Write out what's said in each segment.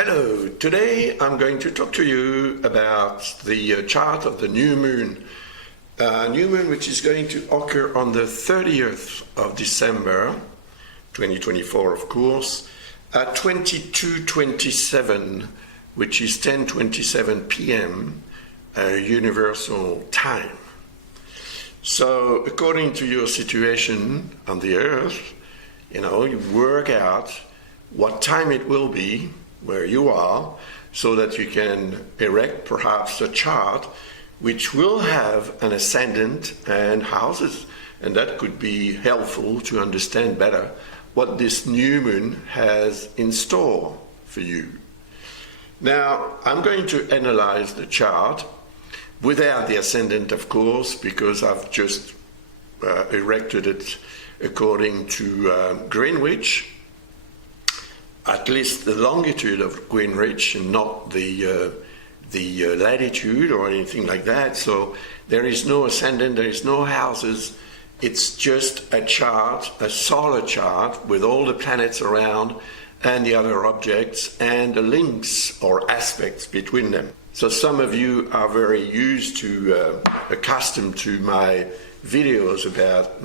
Hello, today I'm going to talk to you about the chart of the new moon. New moon which is going to occur on the 30th of December 2024, of course, at 22:27, which is 10:27 p.m. Universal Time. So according to your situation on the earth, you work out what time it will be where you are, so that you can erect perhaps a chart which will have an ascendant and houses, and that could be helpful to understand better what this new moon has in store for you. Now, I'm going to analyze the chart without the ascendant, of course, because I've just erected it according to Greenwich, at least the longitude of Greenwich and not the latitude or anything like that. So there is no ascendant, there is no houses. It's just a chart, a solar chart with all the planets around and the other objects and the links or aspects between them. So some of you are very used to, accustomed to my videos about,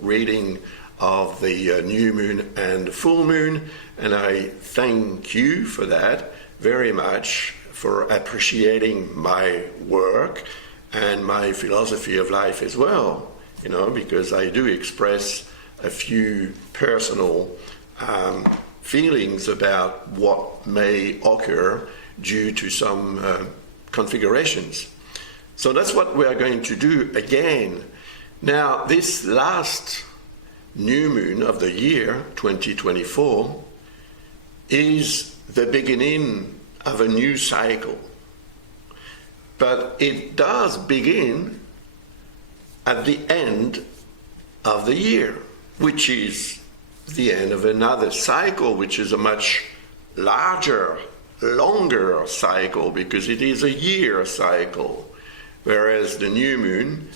reading of the new moon and the full moon, and I thank you for that very much, for appreciating my work and my philosophy of life as well, because I do express a few personal feelings about what may occur due to some configurations. So that's what we are going to do again. Now, this last new moon of the year 2024 is the beginning of a new cycle, but it does begin at the end of the year, which is the end of another cycle, which is a much larger, longer cycle, because it is a year cycle, whereas the new moon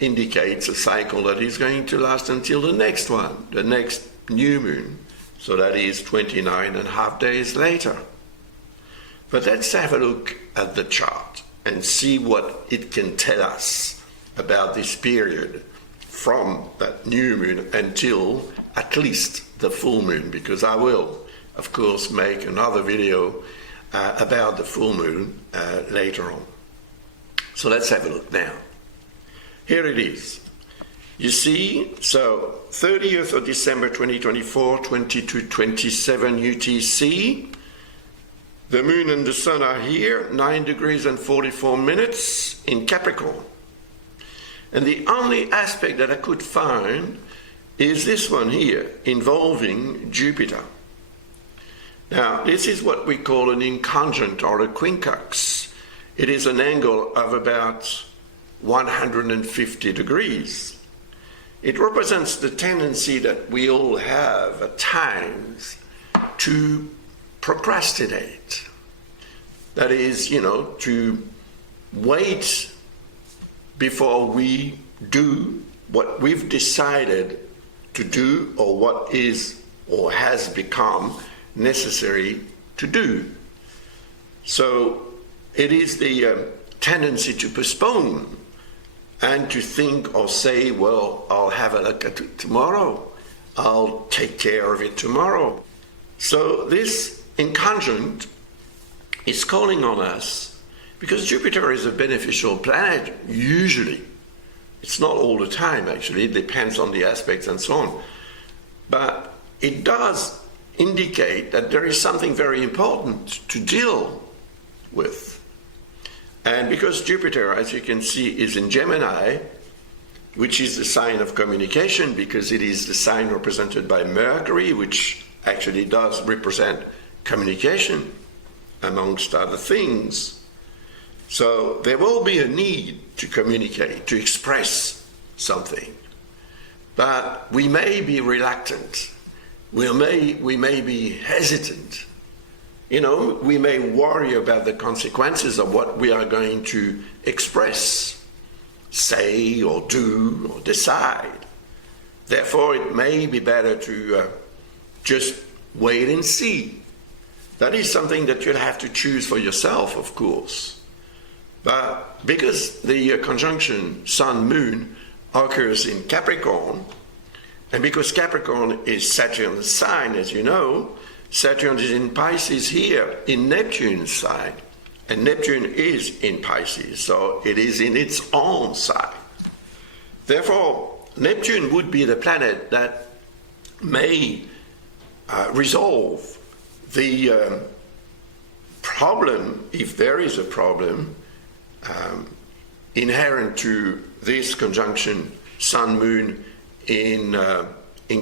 indicates a cycle that is going to last until the next one, the next new moon. So that is 29 and a half days later. But let's have a look at the chart and see what it can tell us about this period from that new moon until at least the full moon, because I will, of course, make another video about the full moon later on. So let's have a look now. Here it is. You see, so 30th of December 2024, 22:27 UTC. The moon and the sun are here, 9 degrees and 44 minutes in Capricorn. And the only aspect that I could find is this one here, involving Jupiter. Now, this is what we call an inconjunct or a quincunx. It is an angle of about 150 degrees. It represents the tendency that we all have at times to procrastinate. That is, to wait before we do what we've decided to do, or what is or has become necessary to do. So it is the tendency to postpone and to think or say, well, I'll have a look at it tomorrow. I'll take care of it tomorrow. So this inconjunct is calling on us, because Jupiter is a beneficial planet, usually. It's not all the time, actually. It depends on the aspects and so on. But it does indicate that there is something very important to deal with. And because Jupiter, as you can see, is in Gemini, which is the sign of communication, because it is the sign represented by Mercury, which actually does represent communication, amongst other things. So there will be a need to communicate, to express something. But we may be reluctant. We may be hesitant. We may worry about the consequences of what we are going to express, say, or do, or decide. Therefore, it may be better to just wait and see. That is something that you'll have to choose for yourself, of course. But because the conjunction Sun-Moon occurs in Capricorn, and because Capricorn is Saturn's sign, as you know, Saturn is in Pisces here, in Neptune's sign. And Neptune is in Pisces, so it is in its own sign. Therefore, Neptune would be the planet that may resolve the problem, if there is a problem, inherent to this conjunction Sun-Moon in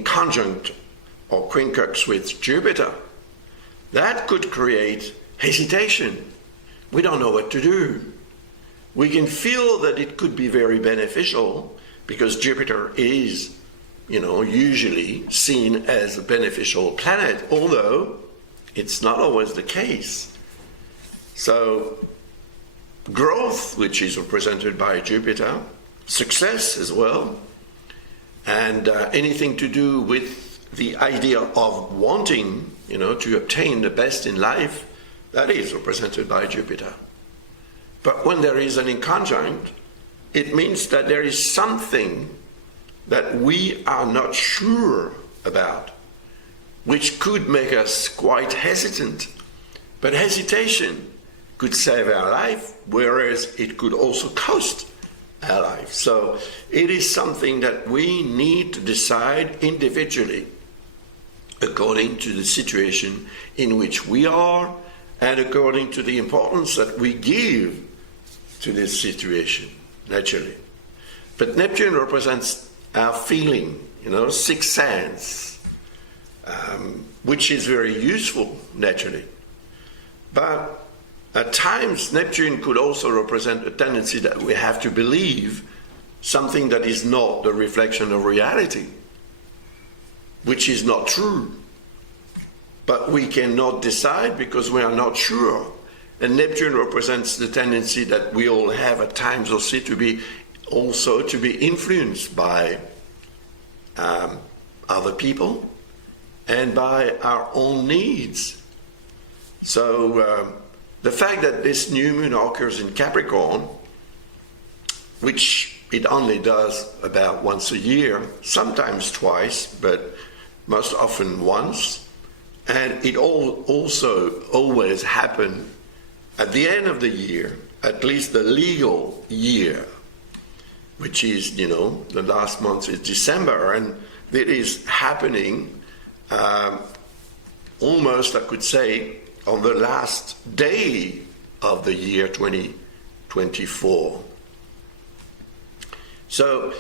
conjunct or quincunx with Jupiter. That could create hesitation. We don't know what to do. We can feel that it could be very beneficial because Jupiter is, usually seen as a beneficial planet, although it's not always the case. So growth, which is represented by Jupiter, success as well, and anything to do with the idea of wanting, to obtain the best in life, that is represented by Jupiter. But when there is an inconjunct, it means that there is something that we are not sure about, which could make us quite hesitant. But hesitation could save our life, whereas it could also cost our life. So it is something that we need to decide individually according to the situation in which we are and according to the importance that we give to this situation, naturally. But Neptune represents our feeling, sixth sense, which is very useful, naturally. But at times, Neptune could also represent a tendency that we have to believe something that is not the reflection of reality, which is not true. But we cannot decide because we are not sure. And Neptune represents the tendency that we all have at times also to be influenced by other people and by our own needs. So the fact that this new moon occurs in Capricorn, which it only does about once a year, sometimes twice, but most often once, and it also always happens at the end of the year, at least the legal year, which is, the last month is December, and it is happening almost, I could say, on the last day of the year 2024. So,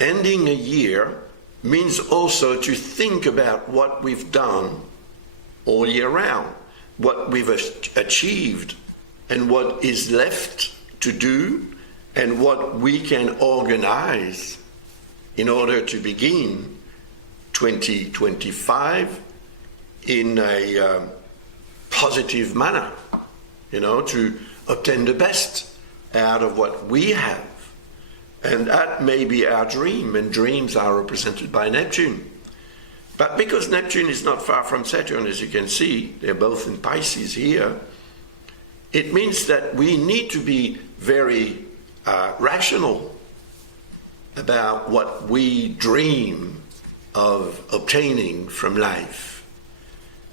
ending a year means also to think about what we've done all year round, what we've achieved, and what is left to do, and what we can organize in order to begin 2025 in a positive manner, to obtain the best out of what we have. And that may be our dream, and dreams are represented by Neptune. But because Neptune is not far from Saturn, as you can see, they're both in Pisces here, it means that we need to be very rational about what we dream of obtaining from life.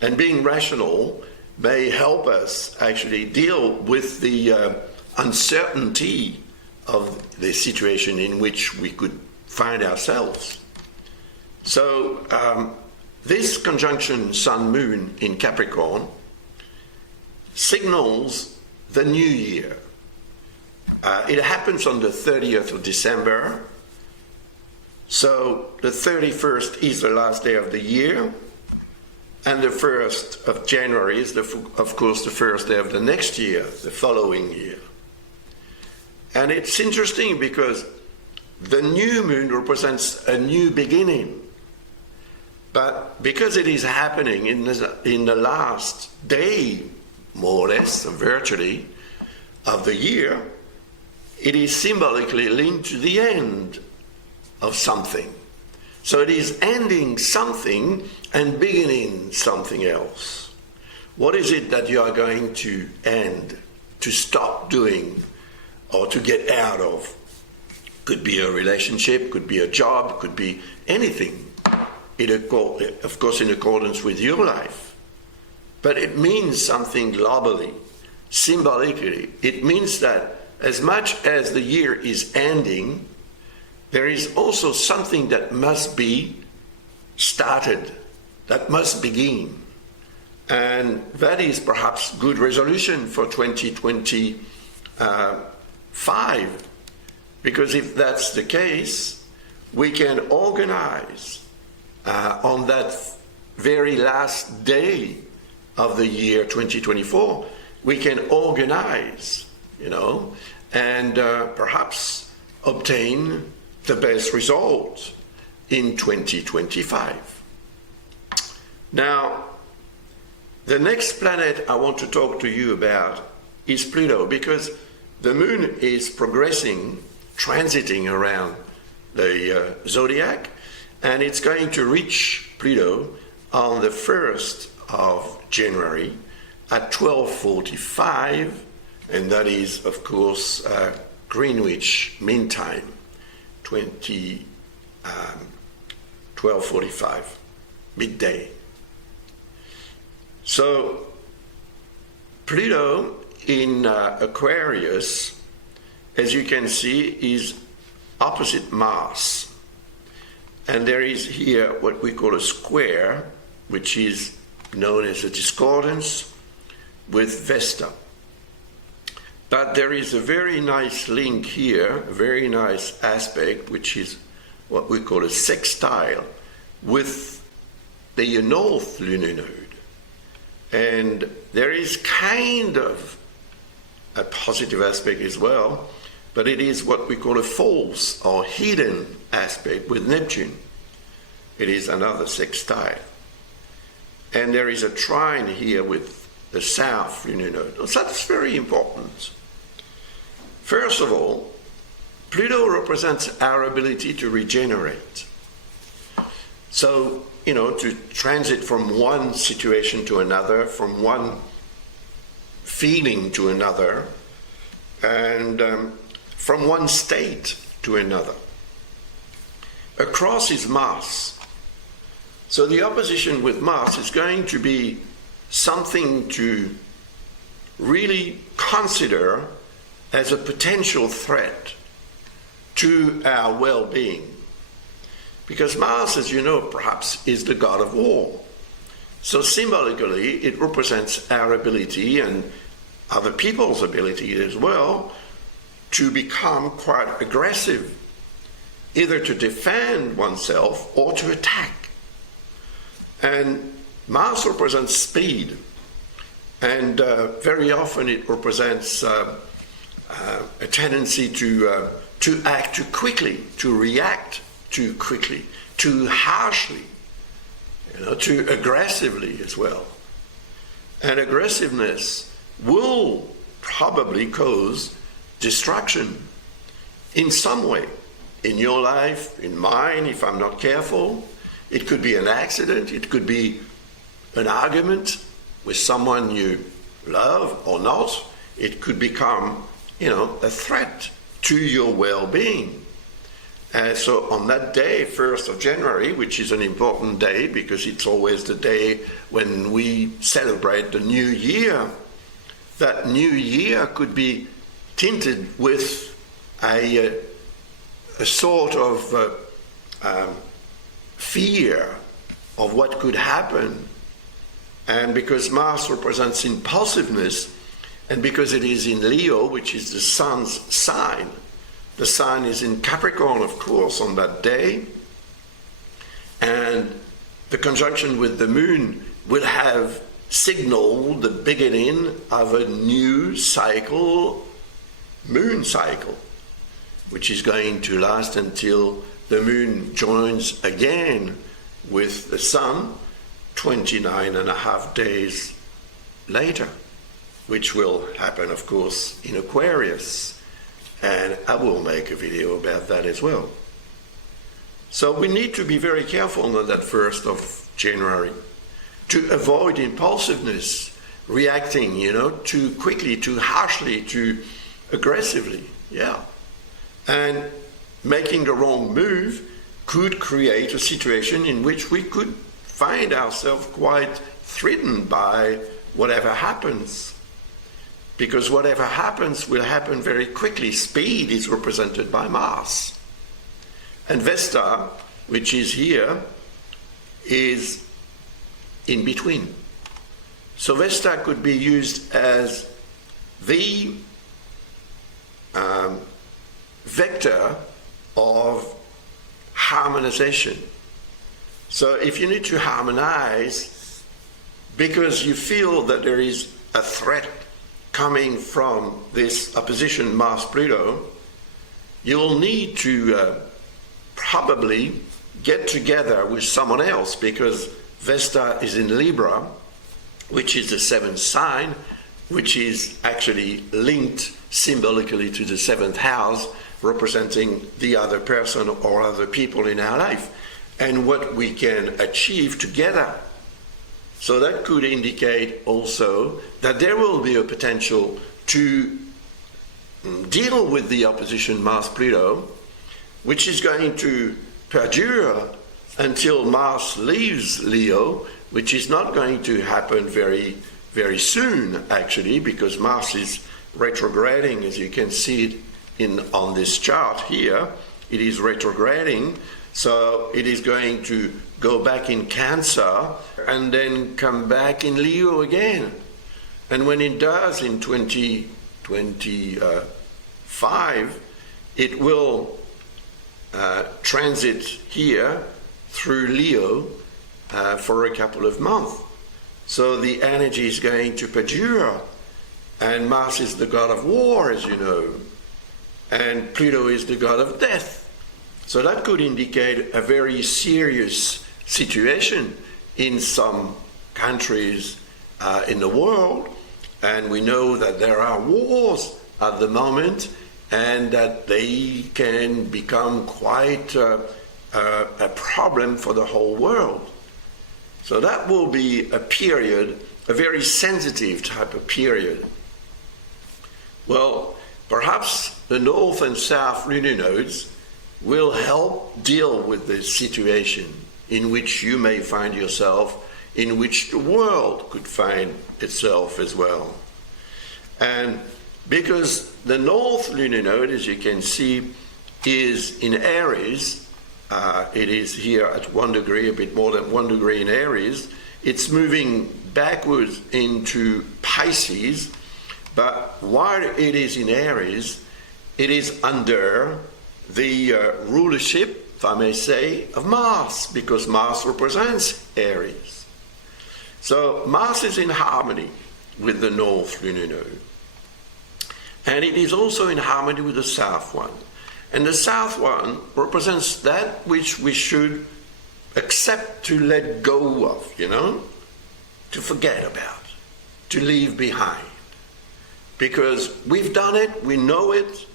And being rational may help us actually deal with the uncertainty of the situation in which we could find ourselves. So this conjunction Sun-Moon in Capricorn signals the new year. It happens on the 30th of December. So the 31st is the last day of the year, and the 1st of January is, of course, the first day of the next year, the following year. And it's interesting because the new moon represents a new beginning. But because it is happening in the last day, more or less, virtually, of the year, it is symbolically linked to the end of something. So it is ending something and beginning something else, What is it that you are going to end, to stop doing, or to get out of? Could be a relationship, could be a job, could be anything, of course in accordance with your life. But it means something globally, symbolically. It means that as much as the year is ending, there is also something that must be started, that must begin. And that is perhaps good resolution for 2025. Because if that's the case, we can organize on that very last day of the year 2024, we can organize, and perhaps obtain the best results in 2025. Now, the next planet I want to talk to you about is Pluto, because the moon is progressing, transiting around the zodiac, and it's going to reach Pluto on the 1st of January at 12:45, and that is, of course, Greenwich Mean Time, 12:45, midday. So Pluto in Aquarius, as you can see, is opposite Mars. And there is here what we call a square, which is known as a discordance with Vesta. But there is a very nice link here, a very nice aspect, which is what we call a sextile with the north lunar node. And there is kind of a positive aspect as well, but it is what we call a false or hidden aspect with Neptune. It is another sextile. And there is a trine here with the south lunar node. So that's very important. First of all, Pluto represents our ability to regenerate. So, to transit from one situation to another, from one feeling to another, and from one state to another. Across is Mars. So the opposition with Mars is going to be something to really consider as a potential threat to our well-being. Because Mars, as you know, perhaps is the god of war. So symbolically, it represents our ability and other people's ability as well to become quite aggressive, either to defend oneself or to attack. And Mars represents speed, and very often it represents a tendency to act too quickly, to react too quickly, too harshly, too aggressively as well. And aggressiveness will probably cause destruction in some way, in your life, in mine, if I'm not careful. It could be an accident, it could be an argument with someone you love or not. It could become, a threat to your well-being. So on that day, 1st of January, which is an important day because it's always the day when we celebrate the new year, that new year could be tinted with a sort of fear of what could happen. And because Mars represents impulsiveness, and because it is in Leo, which is the sun's sign, the sun is in Capricorn, of course, on that day. And the conjunction with the moon will have signaled the beginning of a new cycle, moon cycle, which is going to last until the moon joins again with the sun 29 and a half days later, which will happen, of course, in Aquarius. And I will make a video about that as well. So we need to be very careful on that 1st of January to avoid impulsiveness reacting, too quickly, too harshly, too aggressively. Yeah. And making the wrong move could create a situation in which we could find ourselves quite threatened by whatever happens. Because whatever happens will happen very quickly. Speed is represented by Mars. And Vesta, which is here, is in between. So Vesta could be used as the vector of harmonization. So if you need to harmonize because you feel that there is a threat coming from this opposition Mars-Pluto, you'll need to probably get together with someone else, because Vesta is in Libra, which is the seventh sign, which is actually linked symbolically to the seventh house, representing the other person or other people in our life, and what we can achieve together. So that could indicate also that there will be a potential to deal with the opposition Mars-Pluto, which is going to perdure until Mars leaves Leo, which is not going to happen very, very soon, actually, because Mars is retrograding, as you can see it on this chart here. It is retrograding, so it is going to go back in Cancer and then come back in Leo again. And when it does in 2025, it will transit here through Leo for a couple of months. So the energy is going to perdure. And Mars is the god of war, as you know. And Pluto is the god of death. So that could indicate a very serious situation in some countries in the world. And we know that there are wars at the moment, and that they can become quite a problem for the whole world. So that will be a period, a very sensitive type of period. Well, perhaps the north and south lunar nodes will help deal with this situation in which you may find yourself, in which the world could find itself as well. And because the north lunar node, as you can see, is in Aries, it is here at 1 degree, a bit more than 1 degree in Aries. It's moving backwards into Pisces, but while it is in Aries, it is under the rulership, if I may say, of Mars, because Mars represents Aries. So Mars is in harmony with the north lunar node. And it is also in harmony with the south one. And the south one represents that which we should accept to let go of, to forget about, to leave behind. Because we've done it, we know it,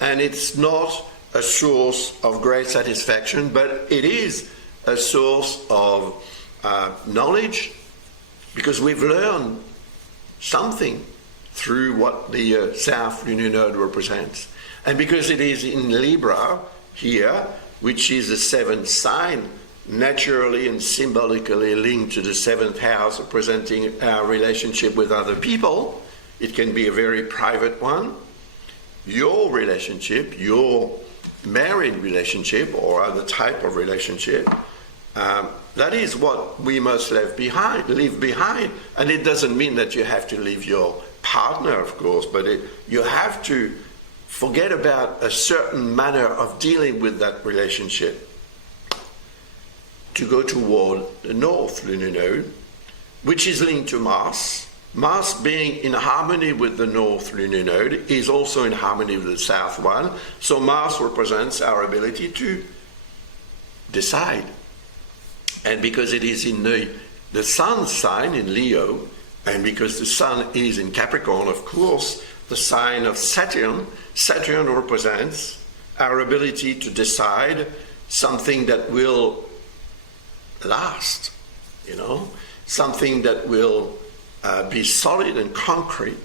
and it's not a source of great satisfaction, but it is a source of knowledge, because we've learned something through what the south lunar node represents. And because it is in Libra here, which is the seventh sign, naturally and symbolically linked to the seventh house, representing our relationship with other people, it can be a very private one. Your relationship, your married relationship or other type of relationship, that is what we must leave behind. And it doesn't mean that you have to leave your partner, of course, but you have to forget about a certain manner of dealing with that relationship to go toward the north lunar node, which is linked to Mars. Mars, being in harmony with the north lunar node, is also in harmony with the south one. So Mars represents our ability to decide. And because it is in the sun sign in Leo, and because the sun is in Capricorn, of course, the sign of Saturn, Saturn represents our ability to decide something that will last, something that will be solid and concrete.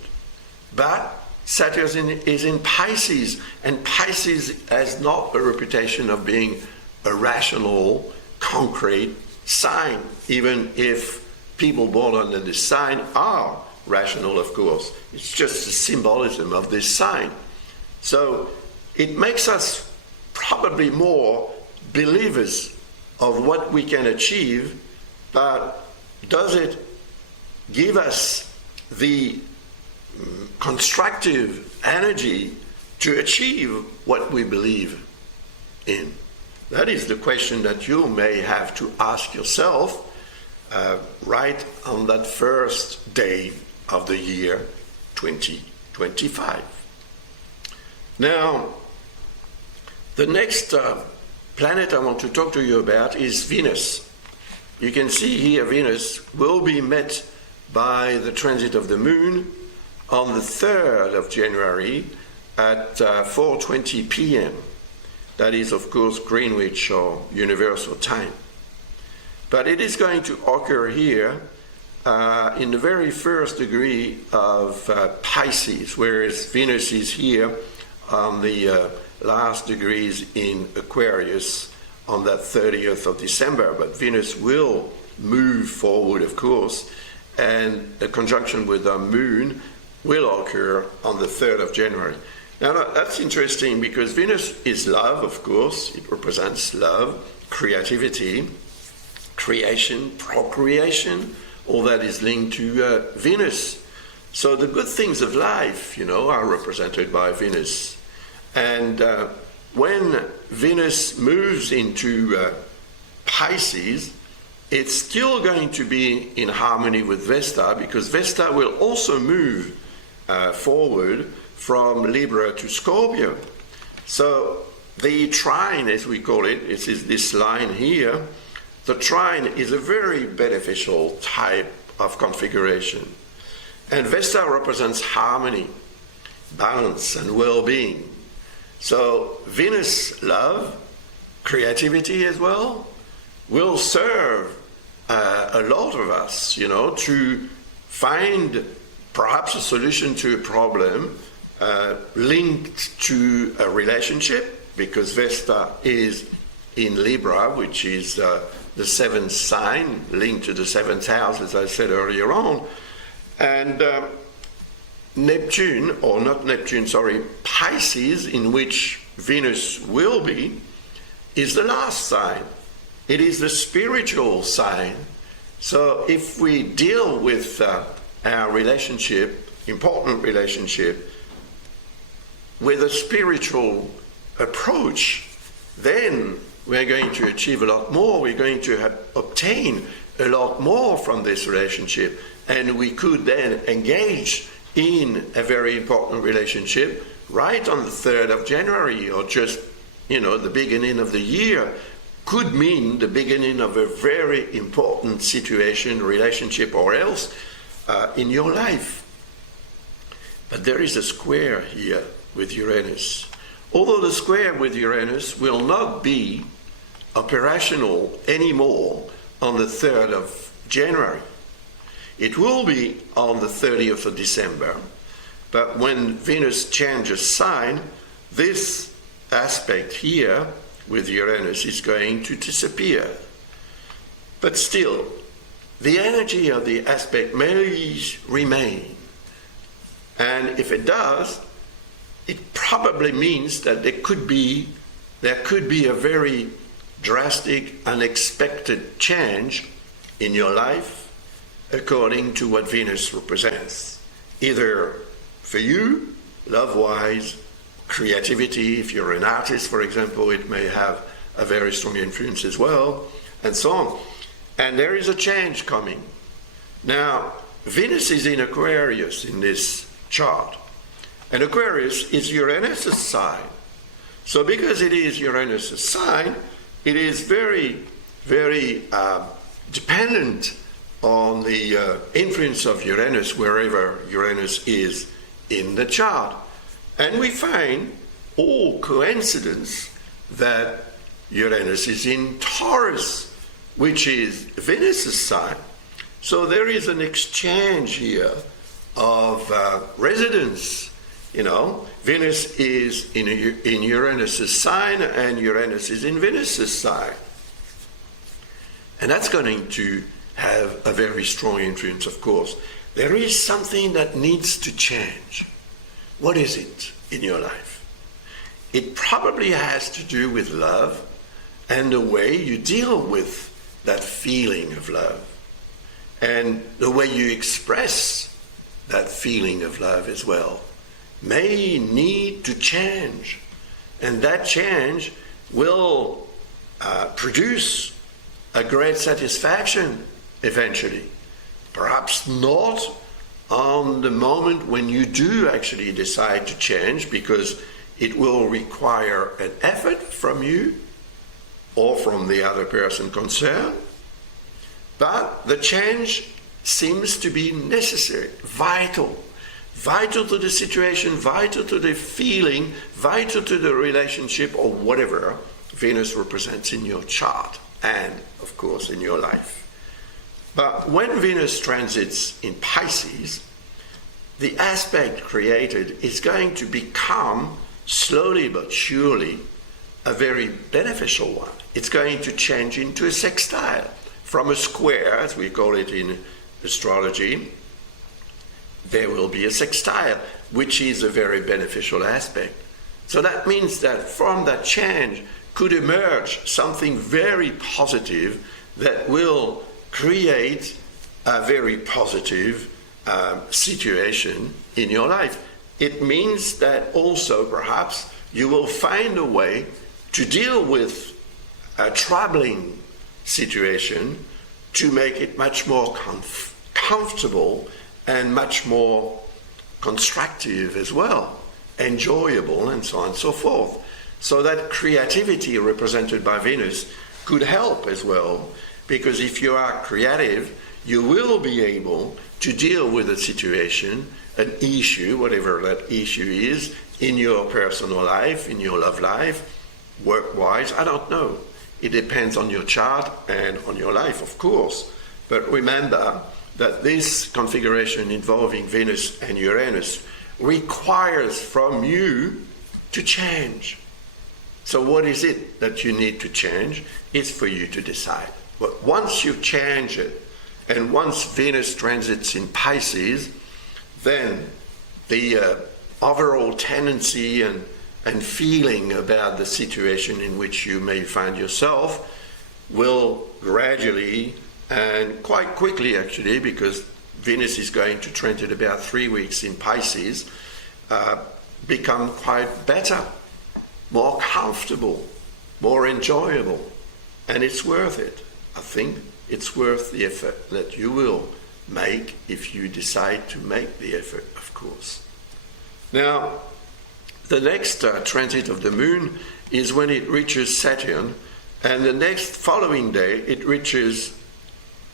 But Saturn is in Pisces, and Pisces has not a reputation of being a rational, concrete sign, even if people born under this sign are rational, of course. It's just the symbolism of this sign. So it makes us probably more believers of what we can achieve, but does it give us the constructive energy to achieve what we believe in? That is the question that you may have to ask yourself right on that first day of the year 2025. Now, the next planet I want to talk to you about is Venus. You can see here Venus will be met by the transit of the moon on the 3rd of January at 4:20 p.m. That is, of course, Greenwich or Universal Time. But it is going to occur here in the very first degree of Pisces, whereas Venus is here on the last degrees in Aquarius on that 30th of December. But Venus will move forward, of course, and a conjunction with the moon will occur on the 3rd of January. Now that's interesting because Venus is love, of course. It represents love, creativity, creation, procreation. All that is linked to Venus. So the good things of life, are represented by Venus. And when Venus moves into Pisces, it's still going to be in harmony with Vesta, because Vesta will also move forward from Libra to Scorpio. So the trine, as we call it, is this line here. The trine is a very beneficial type of configuration. And Vesta represents harmony, balance, and well-being. So Venus, love, creativity as well, will serve a lot of us, to find perhaps a solution to a problem linked to a relationship, because Vesta is in Libra, which is the seventh sign, linked to the seventh house, as I said earlier on. And Pisces, in which Venus will be, is the last sign. It is the spiritual sign. So if we deal with our relationship, important relationship, with a spiritual approach, then we're going to achieve a lot more. We're going to obtain a lot more from this relationship. And we could then engage in a very important relationship right on the 3rd of January, or just, the beginning of the year. Could mean the beginning of a very important situation, relationship, or else in your life. But there is a square here with Uranus. Although the square with Uranus will not be operational anymore on the 3rd of January. It will be on the 30th of December. But when Venus changes sign, this aspect here with Uranus is going to disappear. But still, the energy of the aspect may remain. And if it does, it probably means that there could be a very drastic, unexpected change in your life according to what Venus represents. Either for you, love-wise, creativity, if you're an artist, for example, it may have a very strong influence as well, and so on. And there is a change coming. Now, Venus is in Aquarius in this chart. And Aquarius is Uranus' sign. So because it is Uranus' sign, it is very, very dependent on the influence of Uranus wherever Uranus is in the chart. And we find all coincidence that Uranus is in Taurus, which is Venus' sign. So there is an exchange here of residence. You know, Venus is in Uranus's sign and Uranus is in Venus's sign. And that's going to have a very strong influence, of course. There is something that needs to change. What is it in your life? It probably has to do with love and the way you deal with that feeling of love and the way you express that feeling of love as well may need to change. And that change will produce a great satisfaction eventually. Perhaps not on the moment when you do actually decide to change, because it will require an effort from you or from the other person concerned. But the change seems to be necessary, vital to the situation, vital to the feeling, vital to the relationship or whatever Venus represents in your chart and, of course, in your life. But when Venus transits in Pisces, the aspect created is going to become, slowly but surely, a very beneficial one. It's going to change into a sextile. From a square, as we call it in astrology, there will be a sextile, which is a very beneficial aspect. So that means that from that change could emerge something very positive that will create a very positive situation in your life. It means that also perhaps you will find a way to deal with a troubling situation to make it much more comfortable and much more constructive as well, enjoyable, and so on and so forth. So that creativity represented by Venus could help as well, because if you are creative, you will be able to deal with a situation, an issue, whatever that issue is, in your personal life, in your love life, work-wise, I don't know. It depends on your chart and on your life, of course. But remember that this configuration involving Venus and Uranus requires from you to change. So what is it that you need to change? It's for you to decide. But once you change it, and once Venus transits in Pisces, then the overall tendency and feeling about the situation in which you may find yourself will gradually and quite quickly, actually, because Venus is going to transit about 3 weeks in Pisces, become quite better, more comfortable, more enjoyable, and it's worth it. I think it's worth the effort that you will make if you decide to make the effort, of course. Now, the next transit of the moon is when it reaches Saturn, and the next following day it reaches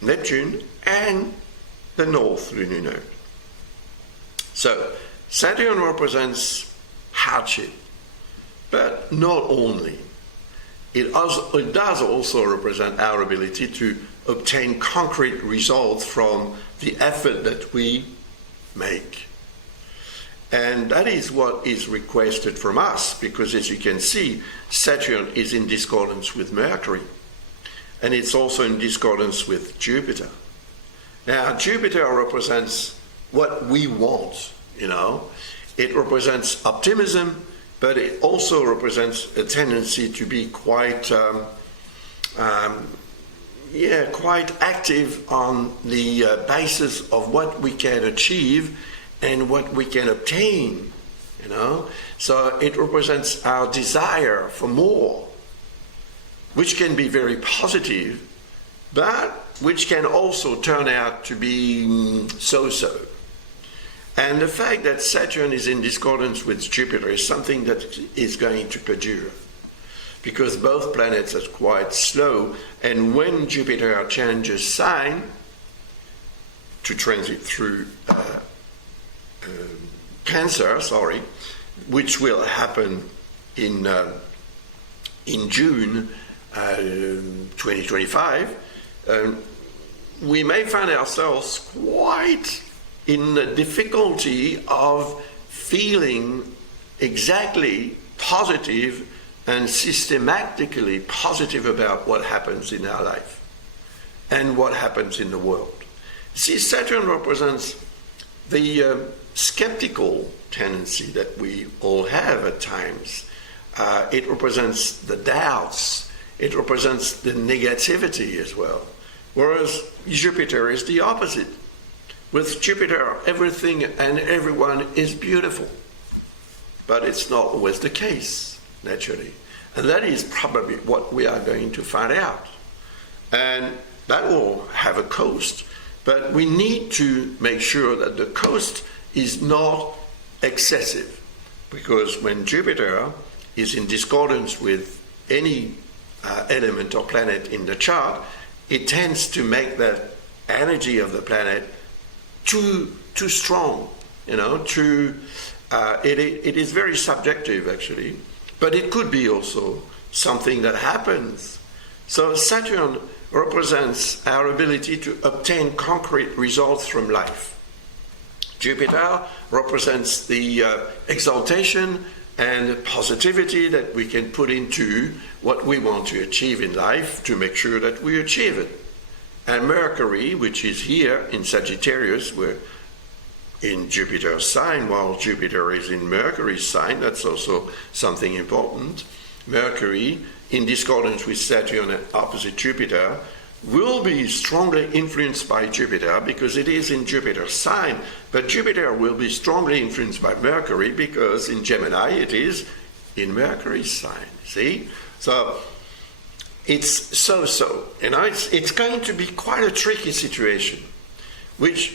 Neptune and the North Lunar Node. So, Saturn represents hardship, but not only. It does also represent our ability to obtain concrete results from the effort that we make. And that is what is requested from us, because as you can see, Saturn is in discordance with Mercury, and it's also in discordance with Jupiter. Now, Jupiter represents what we want, you know. It represents optimism, but it also represents a tendency to be quite active on the basis of what we can achieve and what we can obtain, you know. So it represents our desire for more, which can be very positive, but which can also turn out to be so-so. And the fact that Saturn is in discordance with Jupiter is something that is going to perdure, because both planets are quite slow, and when Jupiter changes sign to transit through Cancer, which will happen in June 2025, we may find ourselves quite in the difficulty of feeling exactly positive and systematically positive about what happens in our life and what happens in the world. See, Saturn represents the skeptical tendency that we all have at times. It represents the doubts. It represents the negativity as well. Whereas Jupiter is the opposite. With Jupiter, everything and everyone is beautiful. But it's not always the case, naturally. And that is probably what we are going to find out. And that will have a cost. But we need to make sure that the cost is not excessive. Because when Jupiter is in discordance with any element or planet in the chart, it tends to make that energy of the planet too strong, it is very subjective actually, but it could be also something that happens. So Saturn represents our ability to obtain concrete results from life. Jupiter represents the exaltation and positivity that we can put into what we want to achieve in life to make sure that we achieve it. And Mercury, which is here in Sagittarius, we're in Jupiter's sign, while Jupiter is in Mercury's sign, that's also something important. Mercury, in discordance with Saturn and opposite Jupiter, will be strongly influenced by Jupiter because it is in Jupiter's sign, but Jupiter will be strongly influenced by Mercury because in Gemini it is in Mercury's sign, see? So it's so-so, it's going to be quite a tricky situation,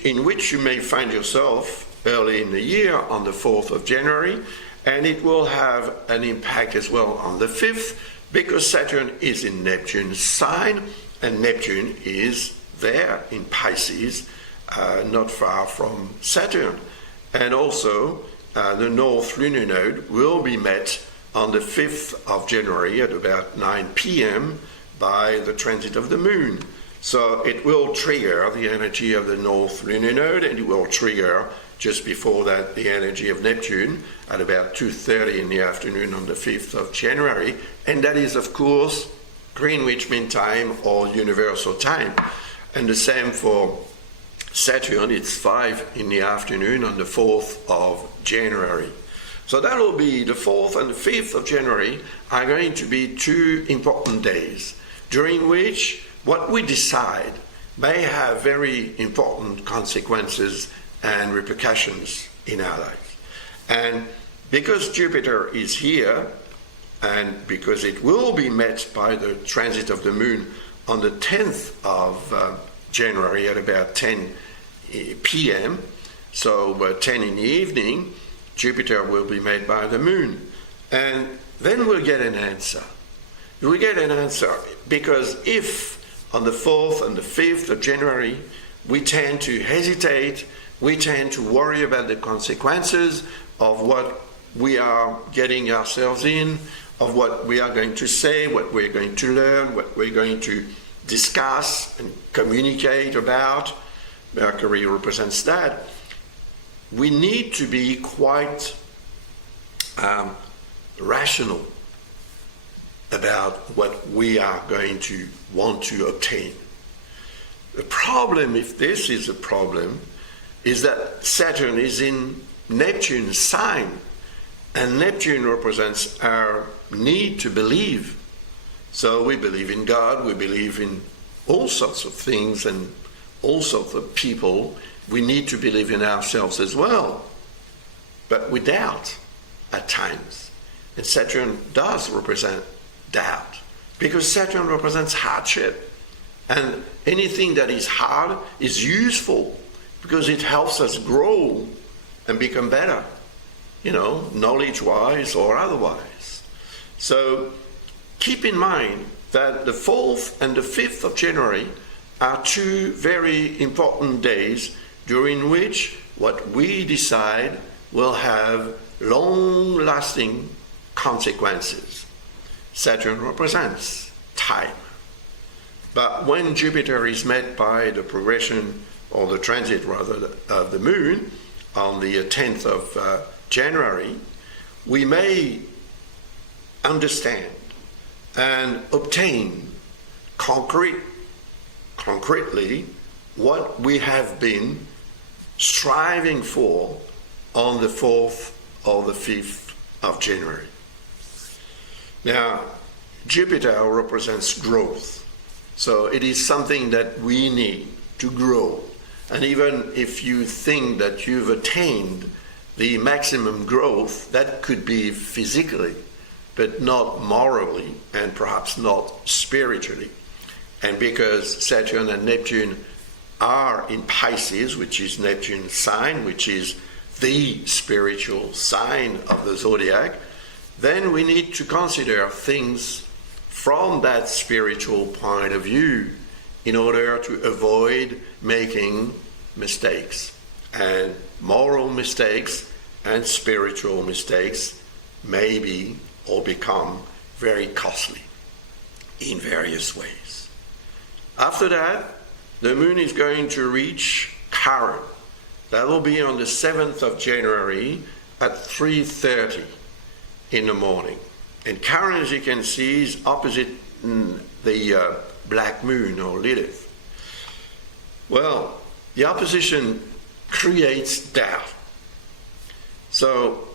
in which you may find yourself early in the year on the 4th of January, and it will have an impact as well on the 5th, because Saturn is in Neptune's sign, and Neptune is there in Pisces, not far from Saturn. And also, the North Lunar Node will be met on the 5th of January at about 9 p.m. by the transit of the Moon. So it will trigger the energy of the North Lunar Node, and it will trigger just before that the energy of Neptune at about 2:30 in the afternoon on the 5th of January. And that is, of course, Greenwich Mean Time or Universal Time. And the same for Saturn, it's 5 in the afternoon on the 4th of January. So that will be the 4th and the 5th of January are going to be two important days during which what we decide may have very important consequences and repercussions in our life. And because Jupiter is here, and because it will be met by the transit of the Moon on the 10th of January at about 10 p.m., so 10 in the evening, Jupiter will be met by the Moon. And then we'll get an answer. We'll get an answer because if on the 4th and the 5th of January, we tend to hesitate, we tend to worry about the consequences of what we are getting ourselves in, of what we are going to say, what we're going to learn, what we're going to discuss and communicate about. Mercury represents that. We need to be quite rational about what we are going to want to obtain. The problem, if this is a problem, is that Saturn is in Neptune's sign, and Neptune represents our need to believe. So we believe in God, we believe in all sorts of things and all sorts of people. We need to believe in ourselves as well. But we doubt at times. And Saturn does represent doubt, because Saturn represents hardship. And anything that is hard is useful because it helps us grow and become better, knowledge-wise or otherwise. So keep in mind that the 4th and the 5th of January are two very important days during which what we decide will have long-lasting consequences. Saturn represents time. But when Jupiter is met by the progression, or the transit rather, of the moon on the 10th of January, we may understand and obtain concretely what we have been striving for on the 4th or the 5th of January. Now, Jupiter represents growth. So it is something that we need to grow. And even if you think that you've attained the maximum growth, that could be physically, but not morally, and perhaps not spiritually. And because Saturn and Neptune are in Pisces, which is Neptune's sign, which is the spiritual sign of the zodiac, then we need to consider things from that spiritual point of view in order to avoid making mistakes. And moral mistakes and spiritual mistakes may be or become very costly in various ways. After that, the moon is going to reach Chiron. That will be on the 7th of January at 3:30 in the morning. And Chiron, as you can see, is opposite the black moon or Lilith. Well, the opposition creates doubt. So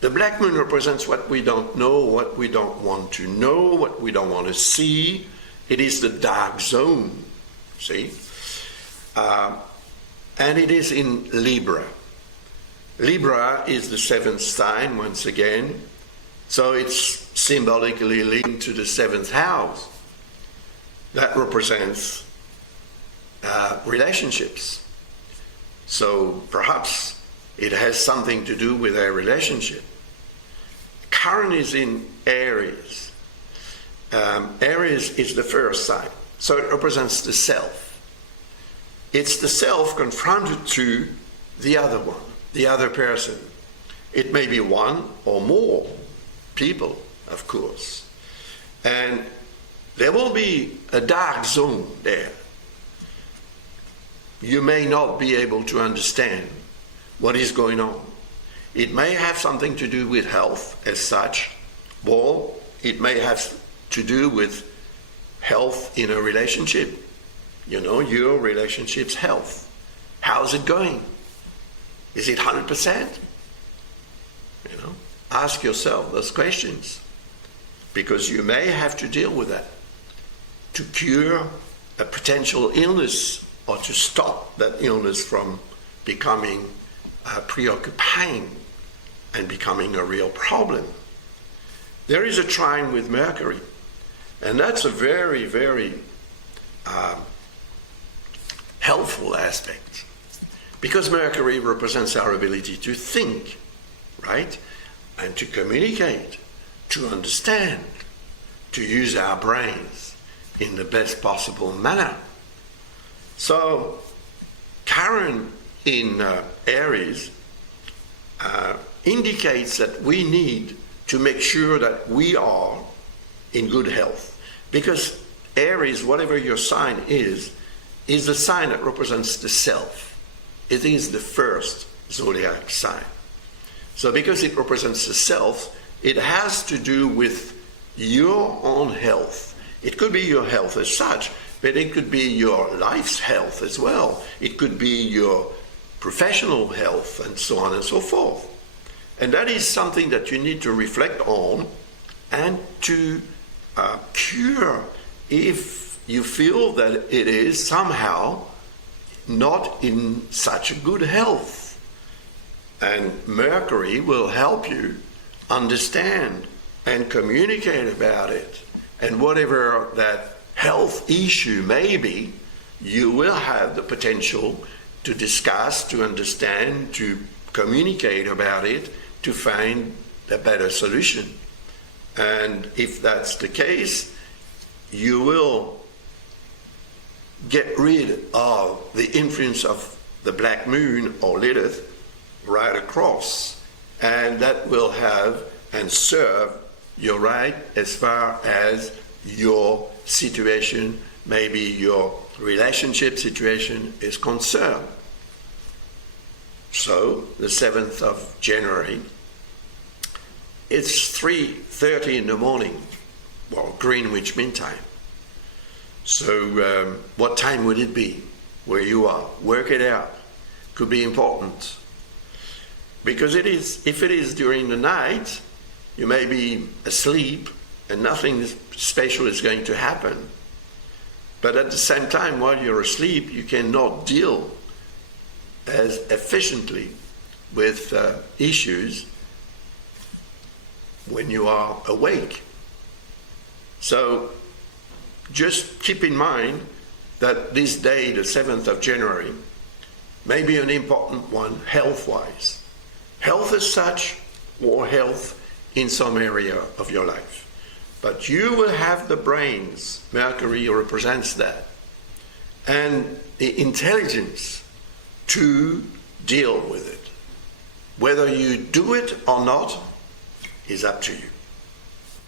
the black moon represents what we don't know, what we don't want to know, what we don't want to see. It is the dark zone, see? And it is in Libra. Libra is the 7th sign, once again. So it's symbolically linked to the 7th house. That represents relationships. So perhaps it has something to do with a relationship. Chiron is in Aries. Aries is the first sign. So it represents the self. It's the self confronted to the other one, the other person. It may be one or more people, of course. And there will be a dark zone there. You may not be able to understand what is going on. It may have something to do with health as such, or it may have to do with health in a relationship. You know, your relationship's health. How's it going? Is it 100%? You know, ask yourself those questions, because you may have to deal with that to cure a potential illness or to stop that illness from becoming preoccupying and becoming a real problem. There is a trine with Mercury, and that's a very, very helpful aspect, because Mercury represents our ability to think, right? And to communicate, to understand, to use our brains in the best possible manner. So, Chiron in Aries indicates that we need to make sure that we are in good health. Because Aries, whatever your sign is the sign that represents the self. It is the first zodiac sign. So because it represents the self, it has to do with your own health. It could be your health as such, but it could be your life's health as well. It could be your professional health, and so on and so forth. And that is something that you need to reflect on and to cure if you feel that it is somehow not in such a good health. And Mercury will help you understand and communicate about it. And whatever that health issue may be, you will have the potential to discuss, to understand, to communicate about it, to find a better solution. And if that's the case, you will get rid of the influence of the black moon or Lilith right across, and that will have and serve you right as far as your situation maybe your relationship situation is concerned. So the 7th of January, it's 3:30 in the morning, well, Greenwich Mean Time. So what time would it be where you are? Work it out. Could be important. Because if it is during the night, you may be asleep and nothing special is going to happen. But at the same time, while you're asleep, you cannot deal as efficiently with issues when you are awake. So just keep in mind that this day, the 7th of January, may be an important one health-wise. Health as such, or health in some area of your life. But you will have the brains, Mercury represents that, and the intelligence to deal with it. Whether you do it or not is up to you.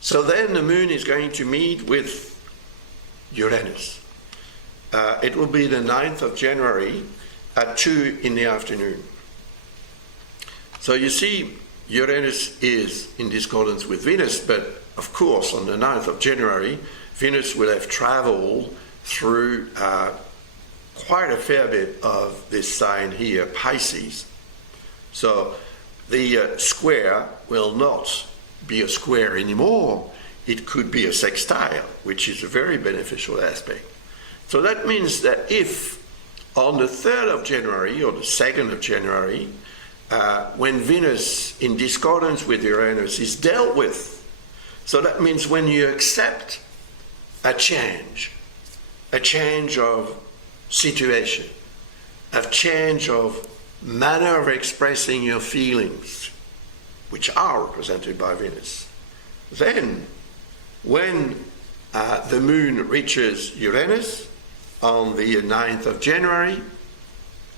So then the moon is going to meet with Uranus. It will be the 9th of January at 2 in the afternoon. So you see, Uranus is in discordance with Venus, but of course on the 9th of January, Venus will have traveled through quite a fair bit of this sign here, Pisces. So the square will not be a square anymore. It could be a sextile, which is a very beneficial aspect. So that means that if on the 3rd of January or the 2nd of January, when Venus in discordance with Uranus is dealt with, so that means when you accept a change of situation, a change of manner of expressing your feelings, which are represented by Venus, then when the moon reaches Uranus on the 9th of January,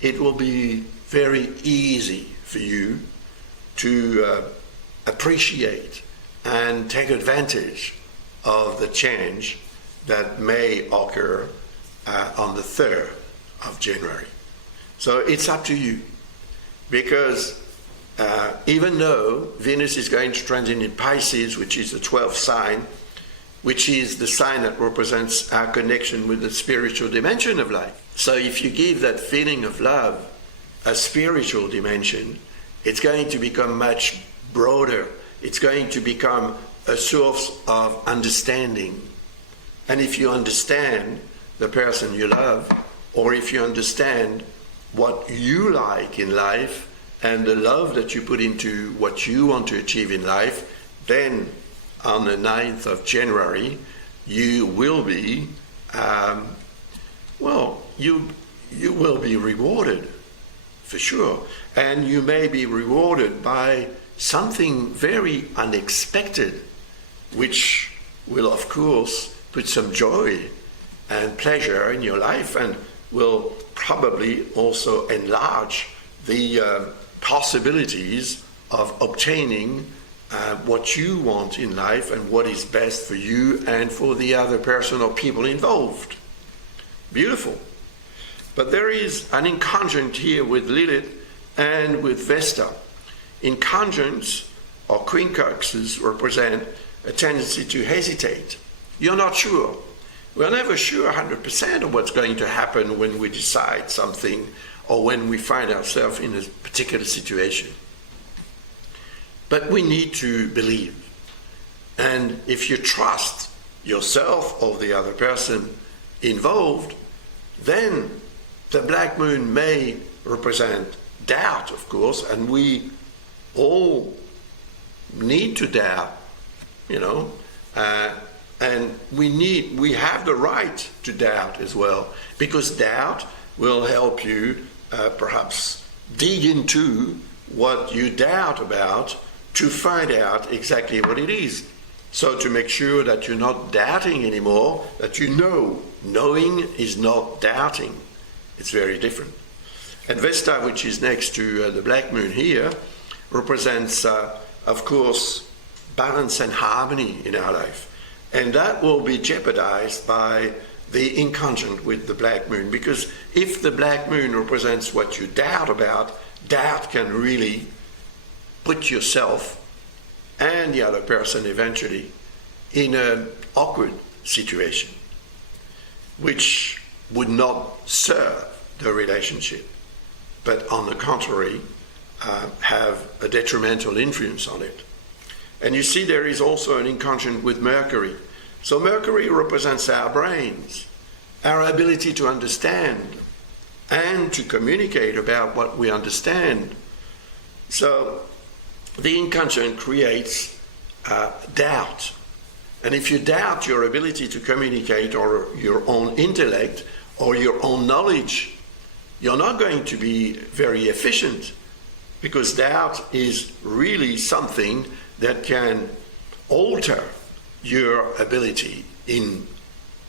it will be very easy for you to appreciate and take advantage of the change that may occur on the 3rd of January. So it's up to you, because even though Venus is going to transit in Pisces, which is the 12th sign, which is the sign that represents our connection with the spiritual dimension of life. So if you give that feeling of love a spiritual dimension, it's going to become much broader. It's going to become a source of understanding. And if you understand the person you love, or if you understand what you like in life and the love that you put into what you want to achieve in life, then on the 9th of January, you will be, you will be rewarded, for sure. And you may be rewarded by something very unexpected, which will, of course, put some joy and pleasure in your life, and will probably also enlarge the possibilities of obtaining what you want in life and what is best for you and for the other person or people involved. Beautiful. But there is an inconjunct here with Lilith and with Vesta. Inconjuncts or quincunxes represent a tendency to hesitate. You're not sure. We're never sure 100% of what's going to happen when we decide something or when we find ourselves in a particular situation. But we need to believe. And if you trust yourself or the other person involved, then the black moon may represent doubt, of course, and we all need to doubt, and we have the right to doubt as well, because doubt will help you perhaps dig into what you doubt about to find out exactly what it is. So to make sure that you're not doubting anymore, that you know. Knowing is not doubting. It's very different. And Vesta, which is next to the black moon here, represents, of course, balance and harmony in our life. And that will be jeopardized by the inconjunct with the black moon, because if the black moon represents what you doubt about, doubt can really put yourself and the other person eventually in an awkward situation, which would not serve the relationship, but on the contrary, have a detrimental influence on it. And you see there is also an inconjunct with Mercury. So Mercury represents our brains, our ability to understand and to communicate about what we understand. So the inconjunct creates doubt. And if you doubt your ability to communicate or your own intellect or your own knowledge, you're not going to be very efficient, because doubt is really something that can alter your ability in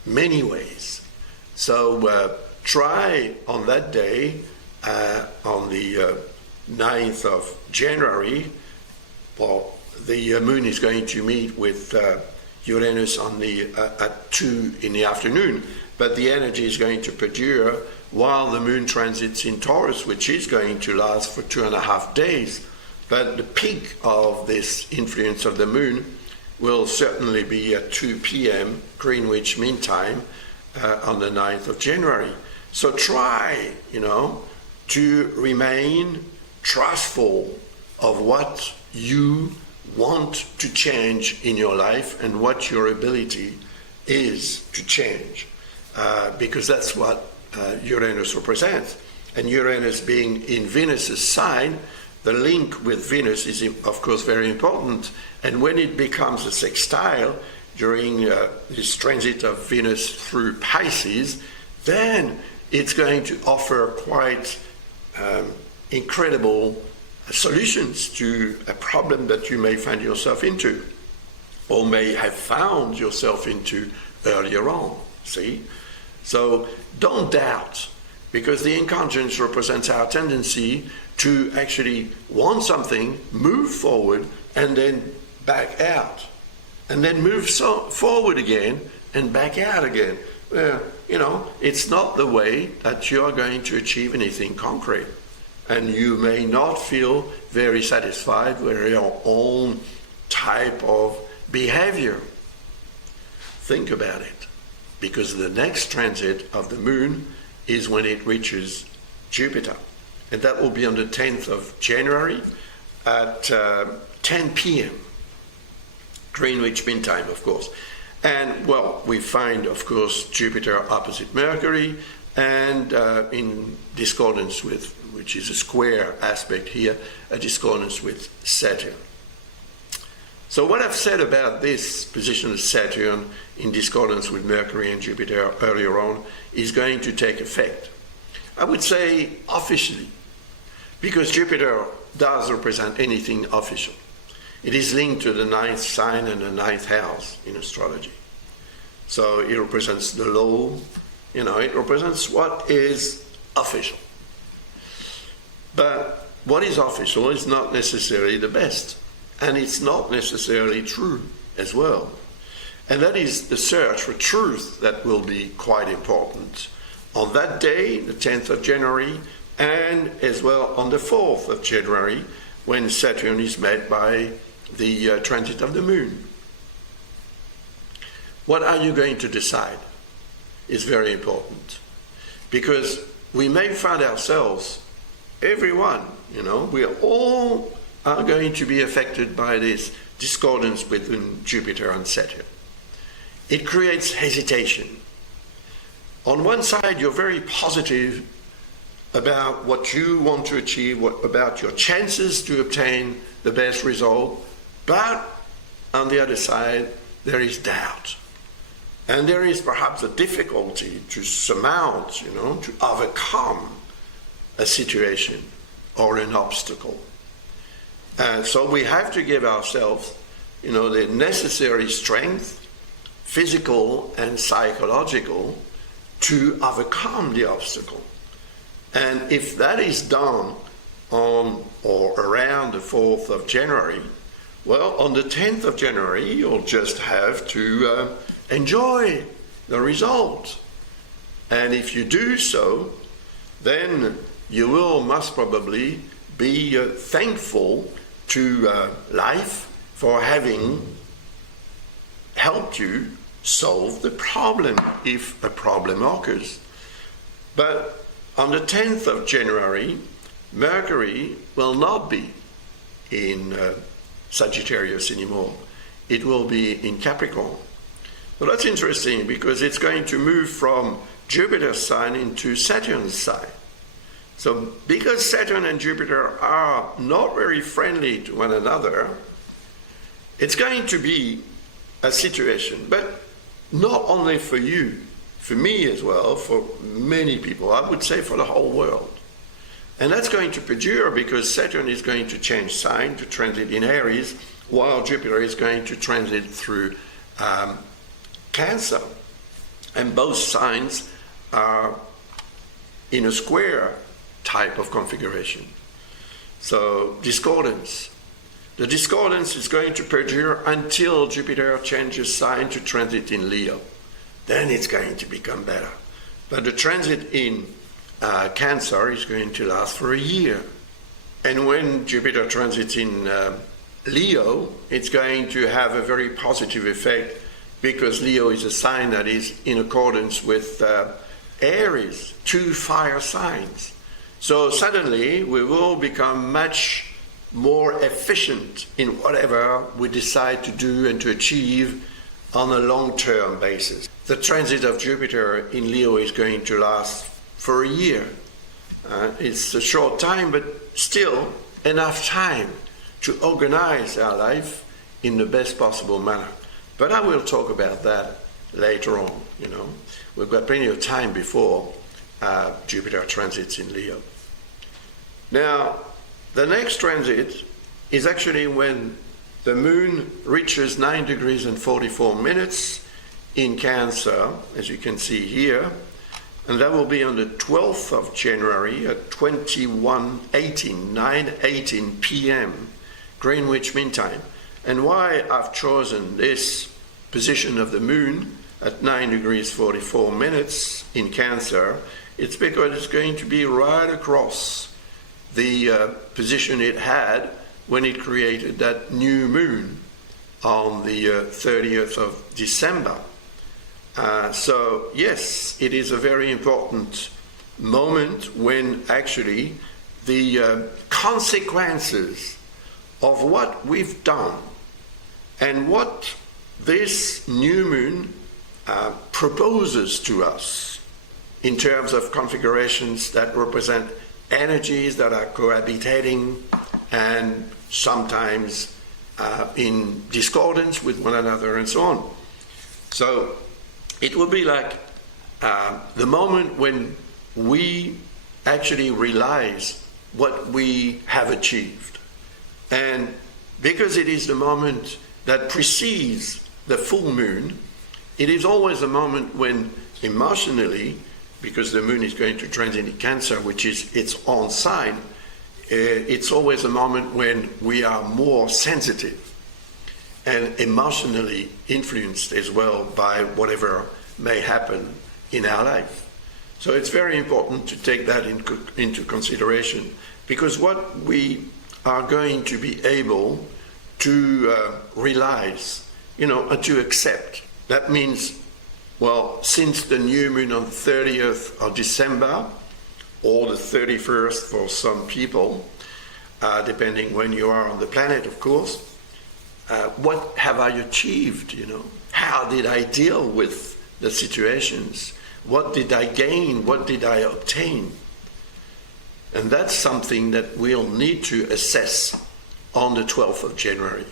many ways. So try on that day, on the 9th of January, well, the moon is going to meet with Uranus on at 2 in the afternoon, but the energy is going to perdure while the moon transits in Taurus, which is going to last for 2.5 days. But the peak of this influence of the moon will certainly be at 2 p.m. Greenwich Mean Time on the 9th of January. So try, to remain trustful of what you want to change in your life and what your ability is to change, because that's what Uranus represents. And Uranus being in Venus's sign, the link with Venus is of course very important, and when it becomes a sextile during this transit of Venus through Pisces, then it's going to offer quite incredible solutions to a problem that you may find yourself into, or may have found yourself into earlier on, see? So don't doubt, because the inconjunct represents our tendency to actually want something, move forward, and then back out, and then move forward again and back out again. Well, it's not the way that you are going to achieve anything concrete, and you may not feel very satisfied with your own type of behavior. Think about it, because the next transit of the moon is when it reaches Jupiter, and that will be on the 10th of January at 10 p.m. Greenwich Mean Time, of course. And well, we find, of course, Jupiter opposite Mercury, and in discordance with, which is a square aspect here, a discordance with Saturn. So what I've said about this position of Saturn in discordance with Mercury and Jupiter earlier on is going to take effect, I would say officially, because Jupiter does represent anything official. It is linked to the 9th sign and the 9th house in astrology. So it represents the law, it represents what is official. But what is official is not necessarily the best, and it's not necessarily true as well. And that is the search for truth that will be quite important on that day, the 10th of January, and as well on the 4th of January, when Saturn is met by the transit of the moon. What are you going to decide is very important, because we may find ourselves, everyone, we all are going to be affected by this discordance between Jupiter and Saturn. It creates hesitation. On one side, you're very positive about what you want to achieve, about your chances to obtain the best result, but on the other side, there is doubt. And there is perhaps a difficulty to surmount, to overcome a situation or an obstacle. And so we have to give ourselves, the necessary strength, physical and psychological, to overcome the obstacle. And if that is done on or around the 4th of January, well, on the 10th of January, you'll just have to enjoy the result And if you do so, then you will most probably be thankful to life for having helped you solve the problem if a problem occurs. But on the 10th of January, Mercury will not be in Sagittarius anymore. It will be in Capricorn. Well, that's interesting because it's going to move from Jupiter's sign into Saturn's sign. So because Saturn and Jupiter are not very friendly to one another, it's going to be a situation, but not only for you, for me as well, for many people, I would say for the whole world. And that's going to perdure because Saturn is going to change sign to transit in Aries, while Jupiter is going to transit through Cancer. And both signs are in a square type of configuration. So discordance. The discordance is going to perdure until Jupiter changes sign to transit in Leo. Then it's going to become better. But the transit in Cancer is going to last for a year. And when Jupiter transits in Leo, it's going to have a very positive effect because Leo is a sign that is in accordance with Aries, two fire signs. So suddenly we will become much more efficient in whatever we decide to do and to achieve on a long-term basis. The transit of Jupiter in Leo is going to last for a year. It's a short time, but still enough time to organize our life in the best possible manner. But I will talk about that later on, you know. We've got plenty of time before Jupiter transits in Leo. Now, the next transit is actually when the moon reaches 9 degrees and 44 minutes in Cancer, as you can see here, and that will be on the 12th of January at 9:18 p.m. Greenwich Mean Time. And why I've chosen this position of the moon at 9 degrees 44 minutes in Cancer, it's because it's going to be right across the position it had when it created that new moon on the 30th of December. So yes, it is a very important moment when actually the consequences of what we've done and what this new moon proposes to us in terms of configurations that represent energies that are cohabitating and sometimes in discordance with one another and so on. So it will be like the moment when we actually realize what we have achieved. And because it is the moment that precedes the full moon, it is always a moment when emotionally, because the moon is going to transit in Cancer, which is its own sign, it's always a moment when we are more sensitive and emotionally influenced as well by whatever may happen in our life. So it's very important to take that into consideration, because what we are going to be able to realize, and to accept, that means, well, since the new moon on 30th of December, or the 31st for some people, depending when you are on the planet, of course, what have I achieved, How did I deal with the situations? What did I gain? What did I obtain? And that's something that we'll need to assess on the 12th of January,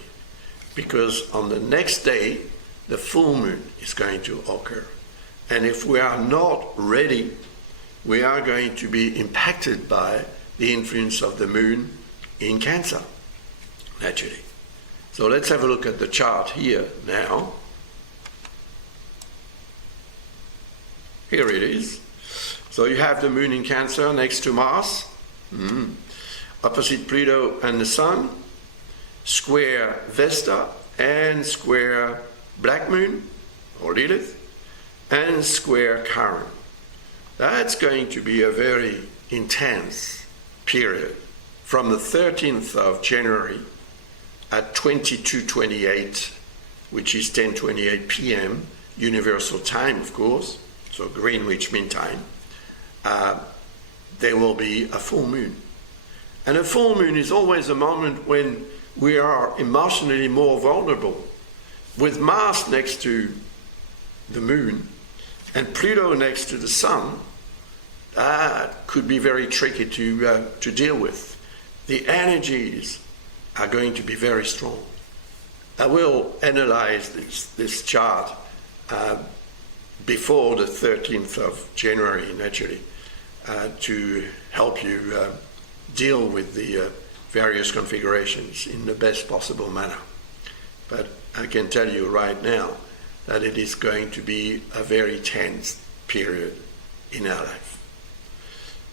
because on the next day, the full moon is going to occur. And if we are not ready, we are going to be impacted by the influence of the moon in Cancer, naturally. So let's have a look at the chart here now. Here it is. So you have the moon in Cancer next to Mars, opposite Pluto and the Sun, square Vesta, and square Black Moon, or Lilith, and square Chiron. That's going to be a very intense period from the 13th of January at 22:28, which is 10:28 p.m. Universal Time, of course, so Greenwich Mean Time. There will be a full moon. And a full moon is always a moment when we are emotionally more vulnerable. With Mars next to the moon and Pluto next to the sun, that could be very tricky to deal with. The energies are going to be very strong. I will analyze this chart before the 13th of January, naturally, to help you deal with the various configurations in the best possible manner. But I can tell you right now that it is going to be a very tense period in our life.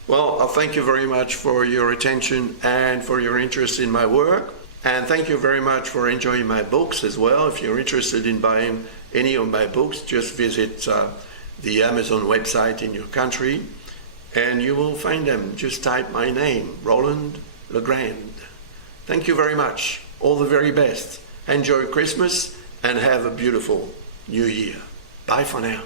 Well, I thank you very much for your attention and for your interest in my work. And thank you very much for enjoying my books as well. If you're interested in buying any of my books, just visit the Amazon website in your country and you will find them. Just type my name, Roland Legrand. Thank you very much. All the very best. Enjoy Christmas and have a beautiful New Year. Bye for now.